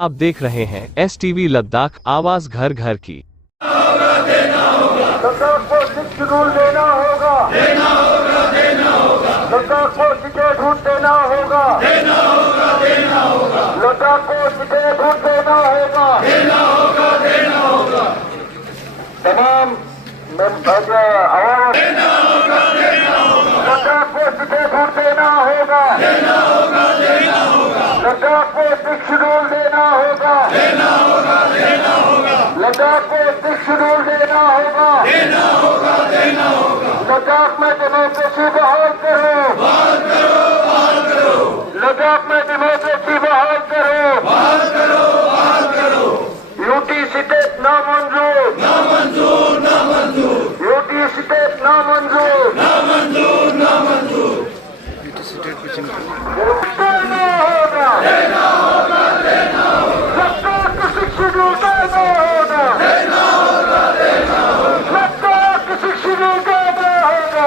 आप देख रहे हैं STV लद्दाख, आवाज घर घर की। लद्दाख को शेड्यूल देना होगा, लद्दाख को टिकट देना होगा, लद्दाख को टिकट देना होगा, तमाम आवाज लद्दाख को टिकट देना होगा, लद्दाख को शेड्यूल देना होगा, लद्दाख को शेड्यूल देना होगा, लद्दाख में डेमोक्रेसी बहाल करो, लद्दाख में डेमोक्रेसी बहाल करो, यूटी स्टेट नामंजूर, यूटी स्टेट नामंजूर, देना होगा, लद्दाख को शेड्यूल देना होगा, लद्दाख को शेड्यूल देना होगा,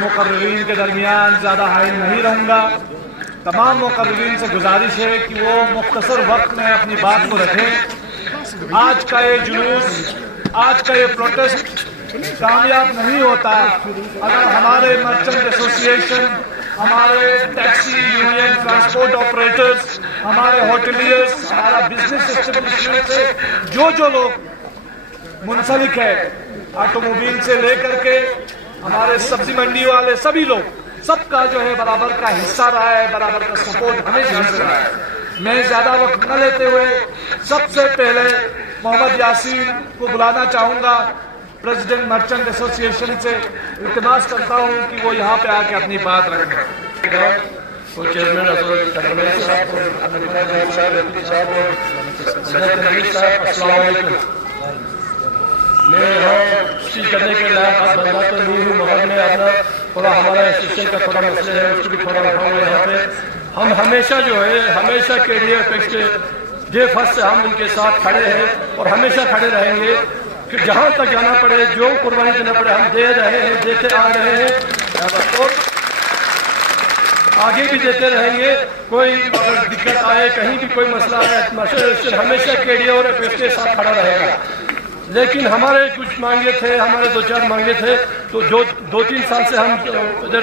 मुकर्ररीन के दरमियान ज़्यादा हाइल नहीं रहूँगा। तमाम मुकर्ररीन से गुजारिश है कि वो मुख्तसर वक्त में अपनी बात को रखें। आज का ये जुलूस, आज का ये प्रोटेस्ट कामयाब नहीं होता अगर हमारे मर्चेंट एसोसिएशन, हमारे टैक्सी यूनियन, ट्रांसपोर्ट ऑपरेटर्स, हमारे होटलियर्स, हमारा बिजनेस एस्टेब्लिशमेंट से जो लोग मुंसलिक है, ऑटोमोबाइल से लेकर के हमारे सब्जी मंडी वाले सभी लोग, सबका जो है बराबर का हिस्सा रहा है, बराबर का सपोर्ट हमेशा रहा है। मैं ज्यादा वक्त न लेते हुए सबसे पहले मोहम्मद यासीन को बुलाना चाहूंगा। प्रेसिडेंट मर्चेंट एसोसिएशन से इल्तिमास करता हूं कि वो यहाँ पे आके अपनी बात रखें। मैं यहाँ करने के लायक बात बनना तो नहीं हूँ, मगर मैं अपना थोड़ा हमारा एसोसिएशन का थोड़ा मसले है उसको भी थोड़ा रखाऊंगा यहाँ पे। हम हमेशा जो है, हमेशा कैरियर अपेक्स के डे फर्स्ट से हम उनके साथ खड़े हैं और हमेशा खड़े रहेंगे कि जहाँ तक जाना पड़े, जो कुर्बानी देना पड़े हम दे रहे हैं, देते आ रहे हैं और आगे भी देते रहेंगे। कोई अगर दिक्कत आए, कहीं भी कोई मसला आए, हमेशा कैरियर और अपेक्स के साथ खड़ा रहेगा। लेकिन हमारे कुछ मांगे थे, हमारे 2-4 मांगे थे, तो जो 2-3 साल से हम इधर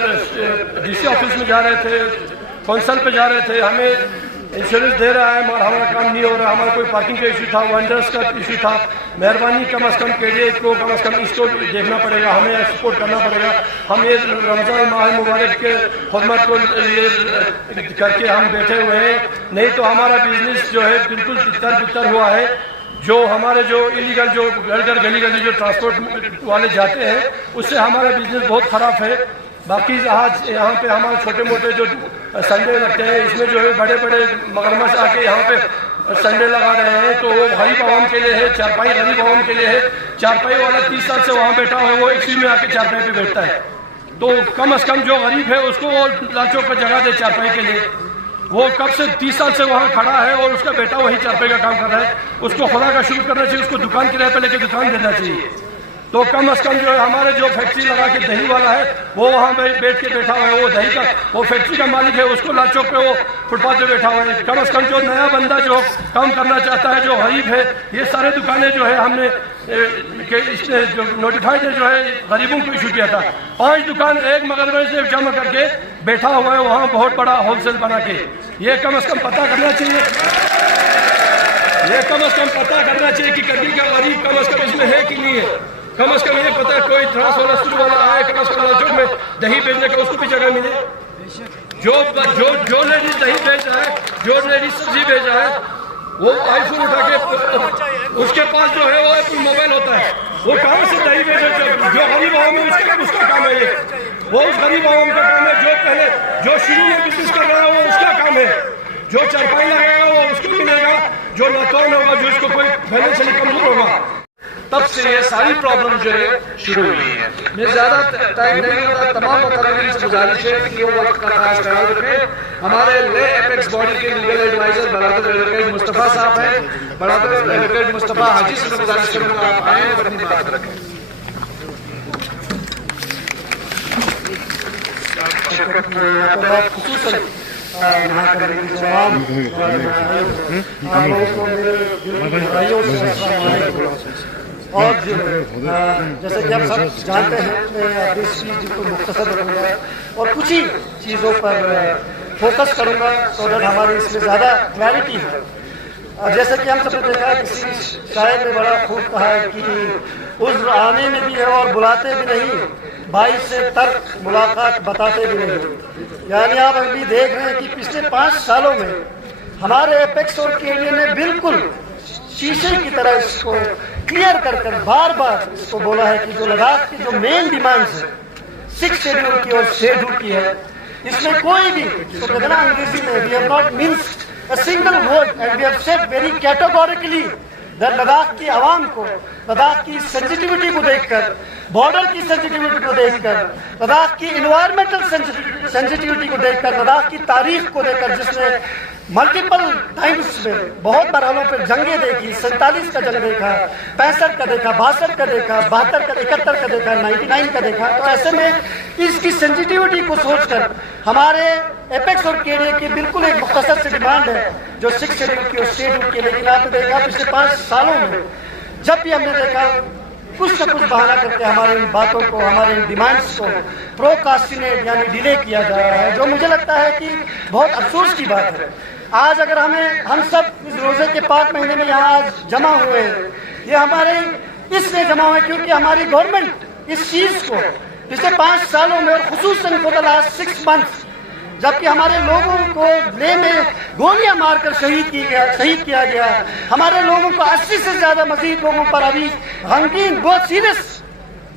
DC ऑफिस में जा रहे थे, कौंसल पे जा रहे थे, हमें इंश्योरेंस दे रहा है मगर हमारा काम नहीं हो रहा। हमारा कोई पार्किंग का इशू था, वेंडर्स का इशू था। मेहरबानी कम से कम KDA को कम से कम इसको देखना पड़ेगा, हमें सपोर्ट करना पड़ेगा। हम ये रमज़ान माह मुबारक के खुदमत को ये करके हम बैठे हुए हैं, नहीं तो हमारा बिजनेस जो है बिल्कुल तितर बितर हुआ है। जो हमारे जो इलीगल जो घर घर गली गली जो ट्रांसपोर्ट वाले जाते हैं उससे हमारा बिजनेस बहुत ख़राब है। बाकी आज यहाँ पे हमारे छोटे मोटे जो संडे लगते हैं इसमें जो है बड़े बड़े मगरमच्छ आके यहाँ पे संडे लगा रहे हैं, तो वो गरीब आवाम के लिए है, चारपाई गरीब आवाम के लिए है। चारपाई वाला 30 साल से वहाँ बैठा हुआ है, वो एक में आके चारपाई पे बैठता है, तो कम से कम जो गरीब है उसको वो लाचों पर जगह दे चारपाई के लिए। वो कब से 30 साल से वहाँ खड़ा है और उसका बेटा वही चारपाई का काम कर रहा है, उसको खुदा का शुक्र करना चाहिए, उसको दुकान किराए पे लेके दुकान देना चाहिए। तो कम से कम जो है हमारे जो फैक्ट्री लगा के दही वाला है वो वहाँ पे बैठ के बैठा हुआ है, वो दही का वो फैक्ट्री का मालिक है, उसको लाचौक पे वो फुटपाथ पे बैठा हुआ है। कम से कम जो नया बंदा जो काम करना चाहता है, जो गरीब है, ये सारे दुकानें जो है हमने इसने जो नोटिफाइड जो है गरीबों को इशू किया था। 5 दुकान एक मगरमच्छ से जमा करके बैठा हुआ है वहाँ बहुत बड़ा होलसेल बना के। ये कम से कम पता करना चाहिए, ये कम से कम पता करना चाहिए कि कभी का गरीब कम से कम इसमें है कि नहीं है। कम से कम ये पता कोई ट्रांस वाला स्टूल वाला आए, कम से कम लाचौक में दही बेचने का उसको भी जगह मिले। जो लेडीज दही बेच रहा है, जो लेडीज सब्जी बेच रहा है, वो आईफोन उठा के उसके पास जो है वो एप्पल मोबाइल होता है, वो कहाँ से दही बेचे। जो गरीब आवाम है उसका काम है ये, वो उस गरीब आवाम का काम है। जो पहले जो शुरू में बिजनेस कर रहा है वो उसका काम है। जो चारपाई लगाएगा वो उसको मिलेगा, जो नातौन होगा, जो इसको कोई फाइनेंशियली कमजोर होगा। तब से ये सारी प्रॉब्लम जो है शुरू हुई है। मैं ज्यादा टाइम नहीं होता, तमाम मुकर्रमीन से गुजारिश है कि वो वक्त का खास ख्याल रखें। हमारे नए एपेक्स बॉडी के legal adviser Baradar advocate Mustafa साहब हैं, बरादर एडवोकेट मुस्तफ़ा हाजी से गुजारिश करूंगा आप आए और अपनी बात रखें। यहाँ का जवाब और जैसे कि आप सब जानते हैं मैं इस चीज़ को मुख्तसर करूँगा और कुछ ही चीज़ों पर फोकस करूँगा तो दैट हमारी इसमें ज़्यादा क्लैरिटी है। जैसे कि हम सबने देखा है, किसी शायर ने बड़ा खूब कहा है कि उज़्र आने में भी है और बुलाते भी नहीं, 22 से तर्क मुलाकात बताते भी नहीं। यानी आप अभी देख रहे हैं कि पिछले 5 सालों में हमारे एपेक्स और KDA ने बिल्कुल शीशे की तरह इसको क्लियर कर बार बार इसको बोला है कि जो लद्दाख की जो मेन डिमांड्स है 6 शेड्यूल की और शेड्यूल की है, इसमें कोई भी तो कहते ना अंग्रेजी में we have not means a single word and we have said very categorically that Ladakh की आवाम को, लद्दाख की सेंसिटिविटी को देखकर, बॉर्डर की सेंसिटिविटी को देखकर, लद्दाख की इन्वायरमेंटल सेंसिटिविटी को देखकर, लद्दाख की तारीख को देखकर, जिसने मल्टीपल टाइम्स में बहुत मरहलों पर जंगें देखी, 47 का जंग देखा, 65 का देखा, 62 का देखा, 72 का, 71 का देखा, 99 का देखा। तो ऐसे में इसकी सेंसिटिविटी को सोचकर हमारे एपेक्स और KDA की बिल्कुल एक मुख्तसर सी डिमांड है जो 6 शेड्यूल की और शेड्यूल की। लेकिन आपने देखा पिछले 5 सालों में जब भी हमने देखा कुछ न कुछ बहाना करके हमारे इन बातों को, हमारे इन डिमांड्स को प्रोकास्टिनेट यानी डिले किया जा रहा है, जो मुझे लगता है कि बहुत अफसोस की बात है। आज अगर हम सब इस रोजे के 5 महीने में यहाँ आज जमा हुए हैं, ये हमारे इसलिए जमा हुए क्योंकि हमारी गवर्नमेंट इस चीज को पिछले 5 सालों में और खुसूसन फॉर द लास्ट 6 मंथ्स, जबकि हमारे लोगों को लेह में गोलियां मारकर शहीद किया गया, हमारे लोगों को 80 से ज्यादा मजीद लोगों पर अभी गमगीन बहुत सीरियस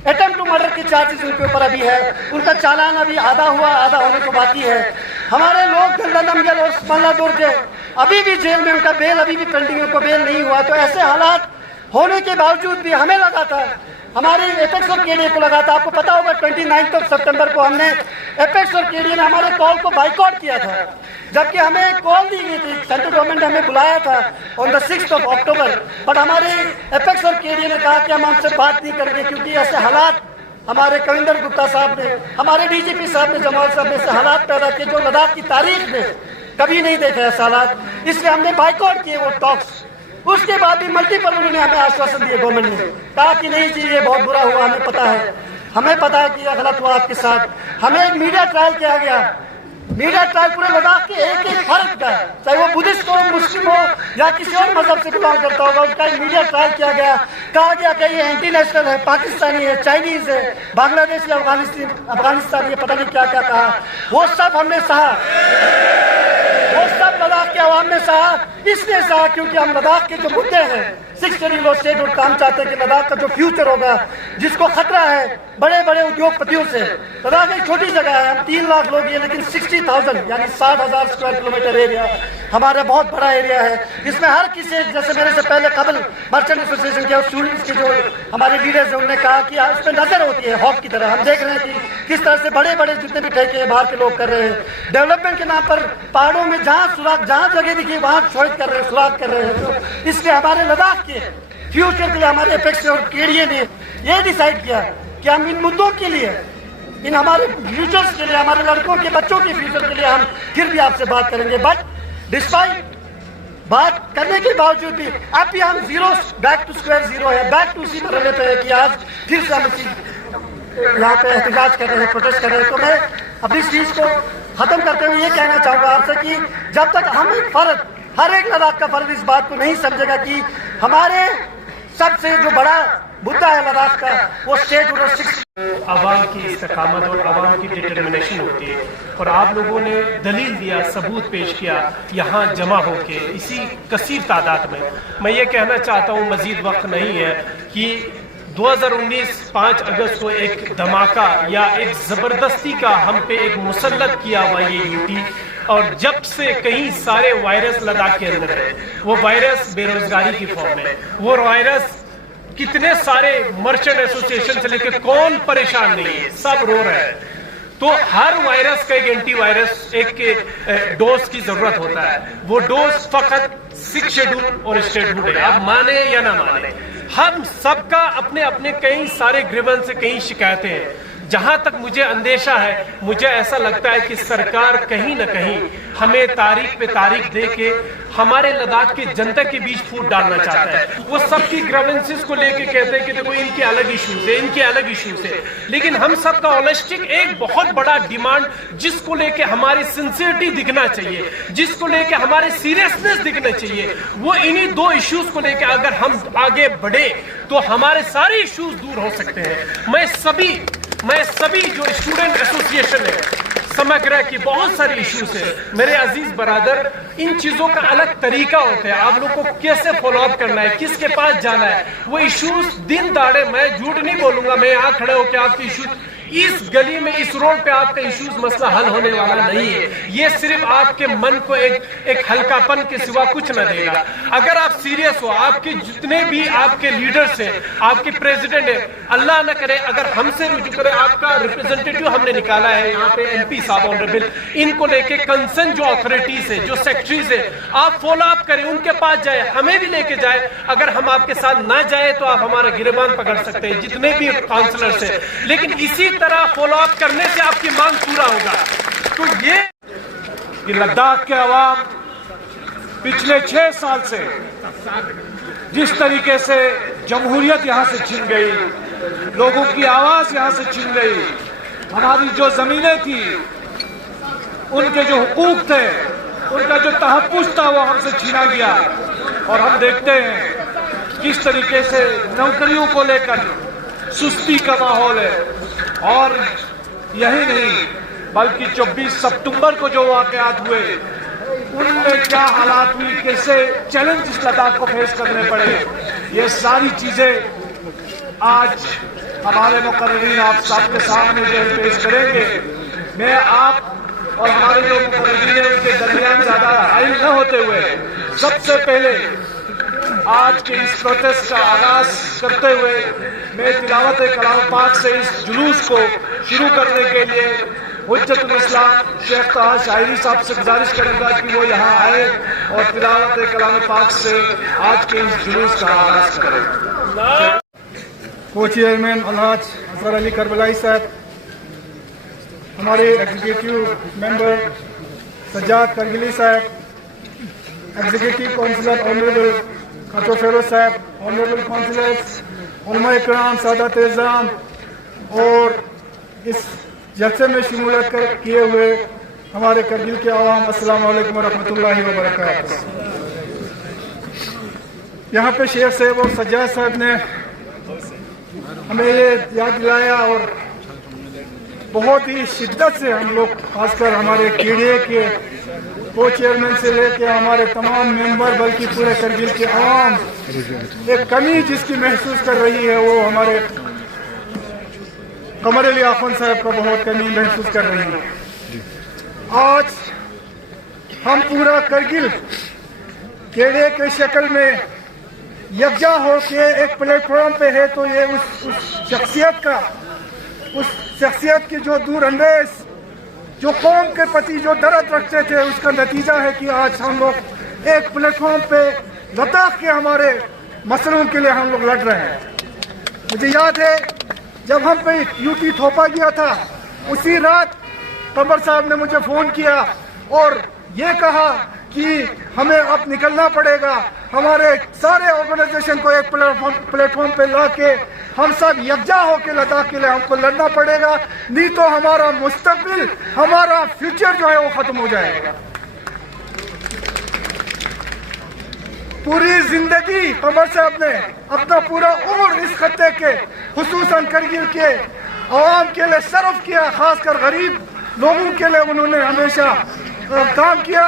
अटेम्प्ट टू मर्डर की चार्जेस उनके ऊपर अभी है। उनका चालान अभी आधा हुआ, आधा होने को बाकी है। हमारे लोग गल्ला दमगल और मल्ला दुर्ग अभी भी जेल में, उनका बेल अभी भी पेंडिंग, उनको बेल नहीं हुआ। तो ऐसे हालात होने के बावजूद भी हमें लगा था, हमारे एपेक्स और KDA को लगा था, आपको पता होगा 29 सितंबर को हमने एपेक्स और KDA ने हमारे कॉल को बाइकआउट किया था, जबकि हमें कॉल दी गई थी, सेंट्रल गवर्नमेंट ने हमें बुलाया था ऑन द 6 अक्टूबर, बट हमारे एपेक्स और KDA ने कहा कि हम हमसे बात नहीं करेंगे क्योंकि ऐसे हालात हमारे कविंदर गुप्ता साहब ने, हमारे DGP साहब ने, जमाल साहब ने ऐसे हालात पैदा किए जो लद्दाख की तारीख में कभी नहीं देखे ऐसे हालात, इसलिए हमने बाइकआउट किए वो टॉक्स। उसके बाद भी मल्टीपल उन्होंने हमें आश्वासन दिए, गवर्नमेंट ने कहा कि नहीं जी ये बहुत बुरा हुआ, हमें पता है कि यह गलत हुआ आपके साथ। हमें एक मीडिया ट्रायल किया गया, मीडिया ट्रायल पूरे लद्दाख के एक एक फर्द का है, चाहे वो बुद्धिस्ट हो, मुस्लिम हो या किसी और मजहब से बिलोंग करता होगा, उसका मीडिया ट्रायल किया गया। कहा गया कि ये एंटी नेशनल है, पाकिस्तानी है, चाइनीज है, बांग्लादेशी, अफगानिस्तानी है, पता नहीं क्या क्या कहा। वो सब हमने सहा, वो सब लद्दाख के आवाम ने सहा। इसलिए सहा क्योंकि हम लद्दाख के जो मुद्दे हैं, 6 शेड्यूल स्टेट और काम चाहते हैं कि लद्दाख का जो फ्यूचर होगा, जिसको खतरा है बड़े बड़े उद्योगपतियों से। लद्दाख एक छोटी जगह है, हम 3 लाख लोग हैं, लेकिन 60,000 यानी 60,000 स्क्वायर किलोमीटर एरिया हमारा बहुत बड़ा एरिया है। इसमें हर किसी, जैसे मेरे से पहले कबल मर्चेंट एसोसिएशन के और स्टूडेंट्स के जो हमारे लीडर्स हैं, उन्होंने कहा कि उस पर नजर होती है हॉक की तरह। हम देख रहे हैं कि किस तरह से बड़े बड़े जितने भी ठेके बाहर के लोग कर रहे हैं, डेवलपमेंट के नाम पर पहाड़ों में जहाँ जगह दिखी वहाँ शोध कर रहे हैं, सुराग कर रहे हैं। तो इसलिए हमारे लद्दाख के फ्यूचर के लिए हमारे एपेक्स और केडीए ने ये डिसाइड किया कि हम इन मुद्दों के लिए, इन हमारे फ्यूचर्स के लिए, हमारे लड़कों के बच्चों के फ्यूचर के लिए हम फिर भी आपसे बात करेंगे। बट डिस्पाइट बात करने के बावजूद भी अब भी हम बैक टू स्क्वायर जीरो है, बैक टू उसी मरहले पे है कि आज फिर से हम यहाँ पे एहतजाज कर रहे हैं, प्रोटेस्ट कर रहे हैं। तो मैं अपनी चीज को खत्म करते हुए ये कहना चाहूंगा आपसे कि जब तक हम एक फर्द, हर एक लद्दाख का फर्द इस बात को नहीं समझेगा कि हमारे सबसे जो बड़ा मुद्दा है लद्दाख का, वो स्टेट और 6 आवाम की इस्तकामत और आवाम की डिटर्मिनेशन होती है। और आप लोगों ने दलील दिया, सबूत पेश किया यहाँ जमा होके इसी कसीर तादाद में। मैं ये कहना चाहता हूँ, मजीद वक्त नहीं है, कि 2019 5 अगस्त को एक धमाका या एक ज़बरदस्ती का हम पे एक मुसल्लत किया हुआ ये यूटी, और जब से कई सारे वायरस लद्दाख के अंदर है। वो वायरस बेरोजगारी की फॉर्म में, वो वायरस कितने सारे मर्चेंट एसोसिएशन से लेकर कौन परेशान नहीं है, सब रो रहे हैं। तो हर वायरस का एक एंटीवायरस, एक डोज की जरूरत होता है। वो डोज फकत 6 शेड्यूल और स्टेटहुड है, आप माने या ना माने। हम सबका अपने अपने कई सारे ग्रीवेंस से कई शिकायतें हैं। जहां तक मुझे अंदेशा है, मुझे ऐसा लगता है कि सरकार कहीं ना कहीं हमें तारीख पे तारीख दे के हमारे लद्दाख की जनता के बीच फूट डालना चाहता है। वो सबकी ग्रीवेंसेस को लेके कहते हैं कि देखो इनके अलग इश्यूज है, इनके अलग इश्यूज है, लेकिन हम सबका ऑनेस्टिक एक बहुत बड़ा डिमांड, जिसको लेके हमारी सिंसियरिटी दिखना चाहिए, जिसको लेके हमारी सीरियसनेस दिखना चाहिए, वो इन्हीं 2 इश्यूज को लेके अगर हम आगे बढ़े तो हमारे सारे इश्यूज दूर हो सकते हैं। मैं सभी जो स्टूडेंट एसोसिएशन है समझ रहा है कि बहुत सारे इश्यूज है। मेरे अजीज बरादर, इन चीजों का अलग तरीका होता है, आप लोग को कैसे फॉलो अप करना है, किसके पास जाना है। वो इश्यूज दिन दाड़े, मैं झूठ नहीं बोलूंगा, मैं यहाँ खड़े होकर आपके इश्यूज, इस गली में, इस रोड पे आपका इश्यूज मसला हल होने वाला नहीं है। ये सिर्फ आपके मन को एक हल्कापन के सिवा कुछ न देगा। अगर आप सीरियस हो, आपके जितने भी आपके लीडर्स हैं, आपके प्रेसिडेंट है, अल्लाह न करे अगर हमसे रुजू करे, आपका रिप्रेजेंटेटिव हमने निकाला है यहाँ पे, MP साहब ऑनरेबल, इनको लेके कंसर्न जो अथॉरिटीज है, जो सेक्रेटरीज है, आप फॉलो अप करें, उनके पास जाए, हमें भी लेके जाए। अगर हम आपके साथ ना जाए तो आप हमारा गिरबान पकड़ सकते हैं, जितने भी काउंसलर्स है, लेकिन इसी तरह फॉलो अप करने से आपकी मांग पूरा होगा। तो ये कि लद्दाख के अवाम पिछले 6 साल से जिस तरीके से जमहूरियत यहाँ से छिन गई, लोगों की आवाज यहाँ से छिन गई, हमारी जो जमीनें थी, उनके जो हुकूक थे, उनका जो तहफ्फुज़ था, वो हमसे छीना गया। और हम देखते हैं किस तरीके से नौकरियों को लेकर सुस्ती का माहौल है। और यही नहीं, बल्कि 24 सितंबर को जो वाकयात हुए, उनमें क्या हालात हुई, कैसे चैलेंज इस लद्दाख को फेस करने पड़े, ये सारी चीजें आज हमारे मुकर्रीन आप सबके सामने जो पेश करेंगे। मैं आप और हमारे जो मुकर्रीन हैं उनके दरमियान ज्यादा हाइल न होते हुए, सबसे पहले आज के इस प्रोटेस्ट का आगाज करते हुए मैं तिलावत कलाम पाक से इस जुलूस को शुरू करने के लिए हुज्जतुल इस्लाम शेख ताहा शाहिरी साहब से गुजारिश करूंगा कि वो यहाँ आए और तिलावत कलाम पाक से आज के इस जुलूस का आगाज करें। को चेयरमैन अलहाज असगर अली करबलाई साहब, हमारे एग्जीक्यूटिव मेंबर सज्जाद करगिली साहब, एग्जीक्यूटिव काउंसिलर ऑनरेबल खतो फेरोज साहब, ऑनरेबल काउंसिलर्स, उलमा इकराम, सादात इज़्ज़ाम और इस जलसे में शमूलियत किए हुए हमारे करगिल के आवाम, अस्सलाम वालेकुम व रहमतुल्लाहि व बरकातहू। यहाँ पे शेख साहब और सज्जाद साहब ने हमें ये याद दिलाया और बहुत ही शिद्दत से हम लोग, खासकर हमारे कीड़े के को चेयरमैन से लेके हमारे तमाम मेंबर, बल्कि पूरे करगिल के आवाम एक कमी जिसकी महसूस कर रही है, वो हमारे कमर अली आखुन साहब का बहुत कमी महसूस कर रही है। आज हम पूरा करगिल केड़े के शक्ल में यकजा होके एक प्लेटफॉर्म पे है, तो ये उस शख्सियत की जो दूर अंदेज, जो कौम के प्रति जो दर्द रखते थे, उसका नतीजा है कि आज हम लोग एक प्लेटफॉर्म पे लद्दाख के हमारे मसलों के लिए हम लोग लड़ रहे हैं। मुझे याद है जब हम पे यूटी थोपा गया था, उसी रात कमर साहब ने मुझे फोन किया और ये कहा कि हमें अब निकलना पड़ेगा, हमारे सारे ऑर्गेनाइजेशन को एक प्लेटफॉर्म पे ला के हम सब यकजा होकर लद्दाख के लिए हमको लड़ना पड़ेगा, नहीं तो हमारा मुस्तकबिल, हमारा फ्यूचर जो है वो खत्म हो जाएगा। पूरी जिंदगी कमर साहब ने अपना पूरा उम्र इस खत्ते के, खुसूसन करगिल के आवाम के लिए सर्व किया, खासकर गरीब लोगों के लिए उन्होंने हमेशा काम किया,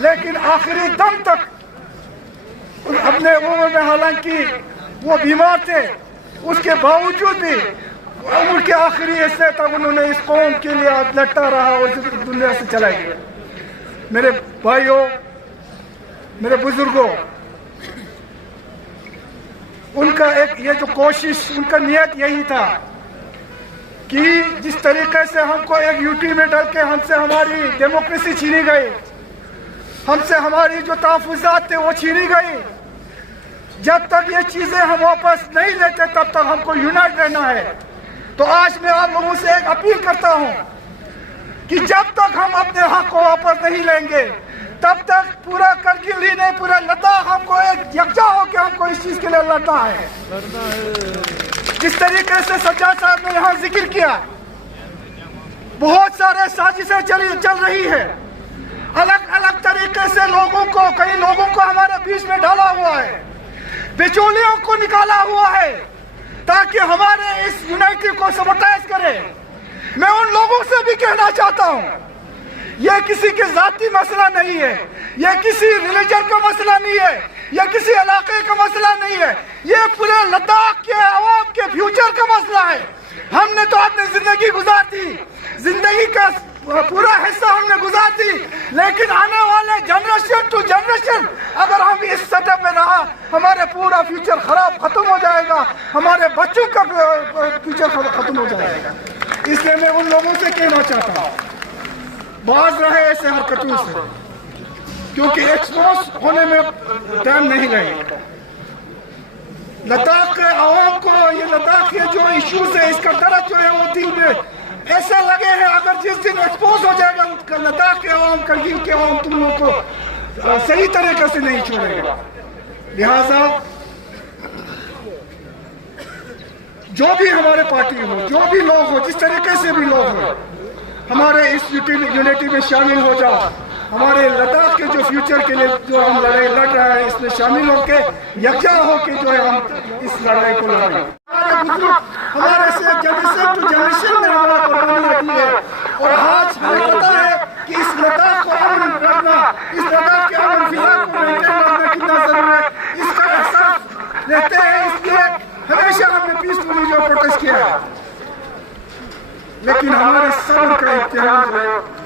लेकिन आखिरी दम तक अपने उम्र में, हालांकि वो बीमार थे, उसके बावजूद भी उम्र के आखिरी हिस्से तक उन्होंने इस कौम के लिए लड़ता रहा और दुनिया से चला गया। मेरे भाइयों, मेरे बुजुर्गों, उनका एक ये जो कोशिश, उनका नियत यही था कि जिस तरीके से हमको एक यूटी में डाल के हमसे हमारी डेमोक्रेसी छीनी गई, हमसे हमारी जो तहफ़्फ़ुज़ात थे वो छीनी गई, जब तक ये चीजें हम वापस नहीं लेते तब तक हमको यूनाइट रहना है। तो आज मैं आप लोगों से एक अपील करता हूं कि जब तक हम अपने हक को वापस नहीं लेंगे, तब तक पूरा करगिल ही नहीं, पूरा लद्दाख हमको एक यकजा होकर हमको इस चीज के लिए लड़ना है। जिस तरीके से सज्जाद साहब ने यहाँ जिक्र किया, बहुत सारे साजिशें चल रही है, अलग अलग तरीके से लोगों को, कई लोगों को हमारे बीच में डाला हुआ है, बिचौलियों को निकाला हुआ है ताकि हमारे इस यूनाइटी को सबोटाइज करे। मैं उन लोगों से भी कहना चाहता हूं, यह किसी के जाती मसला नहीं है, यह किसी रिलीजन का मसला नहीं है, यह किसी इलाके का मसला नहीं है, यह पूरे लद्दाख के आवाम के फ्यूचर का मसला है। हमने तो अपनी जिंदगी गुजार दी, जिंदगी का पूरा हिस्सा हमने गुजार दी, लेकिन आने वाले जनरेशन टू जनरेशन अगर हम इस सेटअप में रहा, हमारे पूरा फ्यूचर खत्म हो जाएगा, हमारे बच्चों का फ्यूचर खत्म हो जाएगा। इसलिए मैं उन लोगों से कहना चाहता हूँ, बाज रहे ऐसे हरकतों से, क्योंकि एक्सपोज होने में टाइम नहीं लगेगा। लद्दाख के आवाम को, ये लद्दाख के जो इश्यूज है, इसका दर्द जो है वो दिल में ऐसा लगे हैं, अगर जिस दिन एक्सपोज हो जाएगा लद्दाख के आवाम, करगिल के आवाम तुम लोग को सही तरीके से नहीं छोड़ेगा। लिहाजा जो भी हमारे पार्टी हो, जो भी लोग हो, जिस तरीके से भी लोग हो, हमारे इस यूनिटी में शामिल हो जाओ। हमारे लद्दाख के जो फ्यूचर के लिए जो हम लड़ाई लड़ रहे हैं, इसमें शामिल होके यकजा होके जो है हम इस लड़ाई को लड़ेंगे। हमारे बुजुर्ग हमारे से जनरेशन टू जनरेशन में हमारा कुर्बानी रखी है, और आज हमें पता है कि इस लद्दाख को अमन रखना, इस लद्दाख के अमन फिजा को मेंटेन रखना कितना जरूरी है, इसका एहसास लेते हैं। इसलिए हमेशा हमने पीसफुली जो प्रोटेस्ट किया है, लेकिन हमारे सब्र का इम्तिहान जो है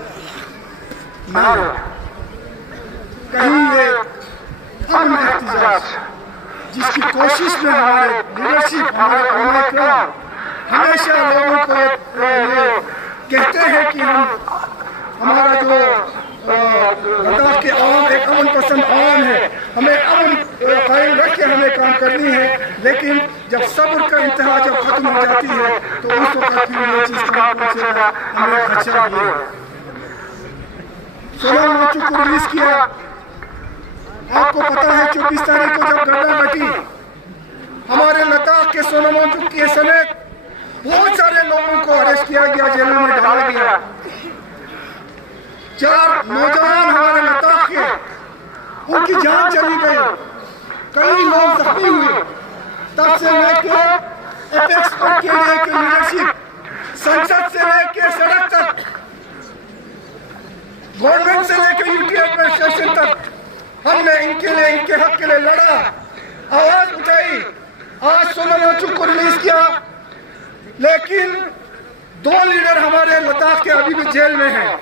कहीं ये अमन एहतिजाज, जिसकी कोशिश में हमारे लीडरशिप, हमारे उलमा हमेशा लोगों को ये कहते हैं कि हम, हमारा जो लद्दाख के आवाम एक अमन पसंद आवाम है, हमें अमन कायम रख के हमें काम करनी है, लेकिन जब सब्र का इंतहा जब खत्म हो जाती है तो उस वक्त फिर ये चीज का पहुंचेगा हमें अच्छा नहीं। 16 मार्च को रिलीज किया, आपको पता है 24 तारीख को जब घटना घटी, हमारे लद्दाख के सोनमर्ग के समेत बहुत सारे लोगों को अरेस्ट किया गया, जेलों में डाला गया। 4 नौजवान हमारे लद्दाख के, उनकी जान चली गई, कई लोग जख्मी हुए। तब से लेके एपेक्स और केडीए की लीडरशिप, संसद से लेके सड़क तक, गवर्नमेंट से लेके यूटी एडमिनिस्ट्रेशन तक हमने इनके लिए, इनके हक के लिए लड़ा, आवाज उठाई। आज 16 मार्च को रिलीज किया, लेकिन 2 लीडर हमारे लद्दाख के अभी भी जेल में हैं।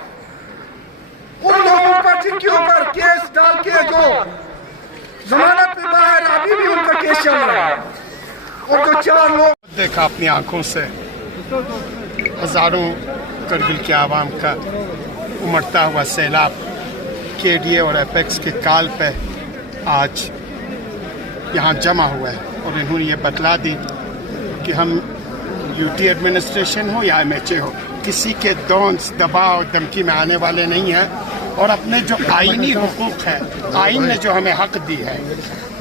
उन लोगों पर जिनके ऊपर केस डाल के जो जमानत पे बाहर, अभी भी उनका केस चल रहा है। और जो 4 लोग देखा अपनी आंखों से हजारों करगिल के आवाम का उमड़ता हुआ सैलाब केडीए और एपेक्स के काल पे आज यहाँ जमा हुआ है, और इन्होंने ये बतला दी कि हम यूटी एडमिनिस्ट्रेशन हो या एमएचए हो, किसी के दौंस दबाव धमकी में आने वाले नहीं हैं, और अपने जो आईनी हुकूक है, आइन ने जो हमें हक दी है,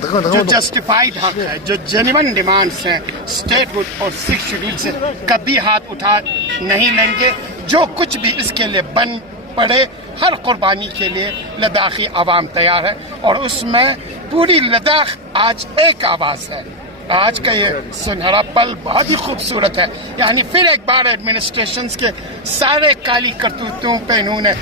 जो जस्टिफाइड हक है, जो जेन्युइन डिमांड्स हैं स्टेटहुड और 6 शेड्यूल से कभी हाथ उठा नहीं लेंगे। जो कुछ भी इसके लिए बन पड़े, हर कुर्बानी के लिए लद्दाखी आवाम तैयार है, और उसमें पूरी लद्दाख आज एक आवाज़ है। आज का ये सुनहरा पल बहुत ही खूबसूरत है। यानी फिर एक बार एडमिनिस्ट्रेशंस के सारे काली करतूतों पे इन्होंने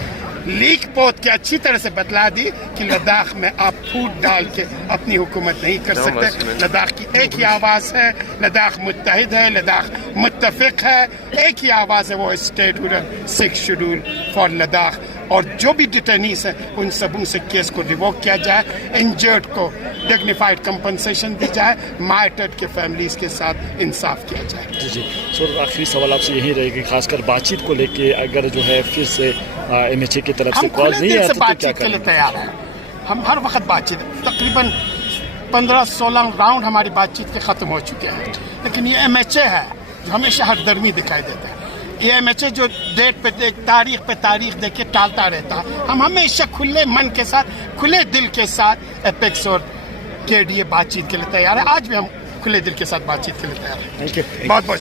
लीक पोत के अच्छी तरह से बतला दी कि लद्दाख में आप फूट डाल के अपनी हुकूमत नहीं कर सकते। लद्दाख की एक ही आवाज़ है, लद्दाख मुत्तहिद है, लद्दाख मुत्तफिक है, एक ही आवाज़ है, वो स्टेटहुड 6 शेड्यूल फॉर लद्दाख। और जो भी डिटेनीस हैं उन सबों से केस को रिवोक किया जाए, इंजर्ड को डिग्निफाइड कंपनसेशन दी जाए, मार्टर्ड के फैमिलीज के साथ इंसाफ किया जाए। जी जी सर, आखिरी सवाल आपसे यही रहेगी, खासकर बातचीत को लेके, अगर जो है फिर से एमएचए की तरफ से कॉल नहीं आती तो क्या बातचीत के लिए तैयार है। हम हर वक्त बातचीत, तकरीबन 15-16 राउंड हमारी बातचीत के ख़त्म हो चुके हैं, लेकिन ये एमएचए है जो हमेशा हरदर्मी दिखाई देता है। ये एमएचए जो डेट पे तारीख पे तारीख दे के टालता रहता है। हम हमेशा खुले मन के साथ, खुले दिल के साथ एपेक्स और केडीए बातचीत के लिए तैयार है। आज भी हम खुले दिल के साथ बातचीत के लिए तैयार हैं। Thank you. बहुत बहुत